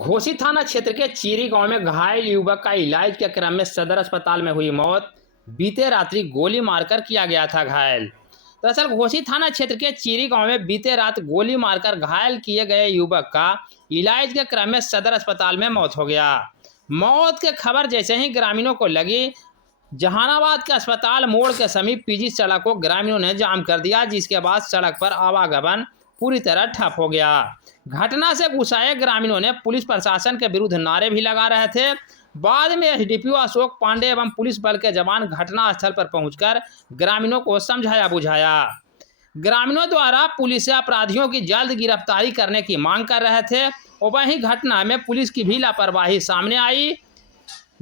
घोसी थाना क्षेत्र के चीरी गांव में घायल युवक का इलाज के क्रम में सदर अस्पताल में हुई मौत। बीते रात्रि गोली मारकर किया गया था घायल। दरअसल घोसी थाना क्षेत्र के चीरी गांव में बीते रात गोली मारकर घायल किए गए युवक का इलाज के क्रम में सदर अस्पताल में मौत हो गया। मौत की खबर जैसे ही ग्रामीणों को लगी, जहानाबाद के अस्पताल मोड़ के समीप पीजी सड़क को ग्रामीणों ने जाम कर दिया, जिसके बाद सड़क पर आवागमन पूरी तरह ठप हो गया। घटना से गुस्साए ग्रामीणों ने पुलिस प्रशासन के विरुद्ध नारे भी लगा रहे थे। बाद में एसडीपीओ अशोक पांडे एवं पुलिस बल के जवान घटनास्थल पर पहुंचकर ग्रामीणों को समझाया बुझाया। ग्रामीणों द्वारा पुलिस से अपराधियों की जल्द गिरफ्तारी करने की मांग कर रहे थे और वहीं घटना में पुलिस की भी लापरवाही सामने आई।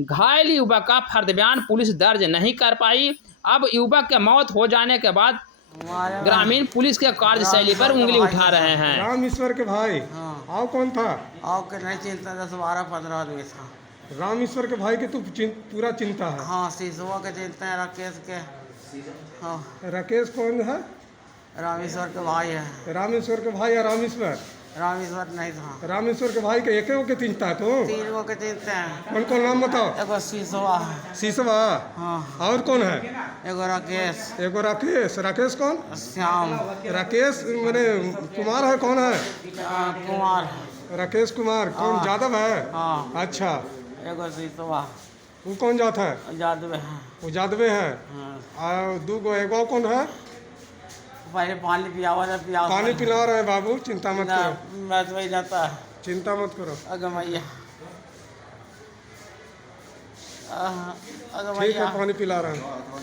घायल युवक का फर्द बयान पुलिस दर्ज नहीं कर पाई। अब युवक के मौत हो जाने के बाद ग्रामीण पुलिस के कार्यशैली पर उंगली उठा रहे हैं। राम ईश्वर के भाई। आओ कौन था? आओ के नहीं चिंता, 10-12-15 आदमी था। राम ईश्वर के भाई के तू पूरा चिंता है? हाँ, शीशुआ के चिंता है, राकेश के। हाँ। राकेश कौन है? रामेश्वर के भाई है। रामेश्वर के भाई या रामेश्वर? रामेश्वर नहीं था। रामेश्वर के भाई के एक के चिंता है तो? 3 गो के चिंता है। कौन कौन नाम बताओ? एगो शीशुआ है। शीशवा। हाँ। और कौन है? एगो राकेश। एगो राकेश। राकेश कौन? श्याम। राकेश मैंने कुमार है, कौन है? कुमार। राकेश कुमार। कौन? हाँ। यादव है? हाँ। अच्छा। एगो शीशुआ। वो कौन जात है? जादव है। वो जादवे है। हाँ। और 2 गो एगो कौन है? पहले पानी पियावा था, पानी पिला रहे बाबू, चिंता मत करो। बस वही जाता है। चिंता मत करो। अगर मैया ठीक है, पानी पिला रहे हैं।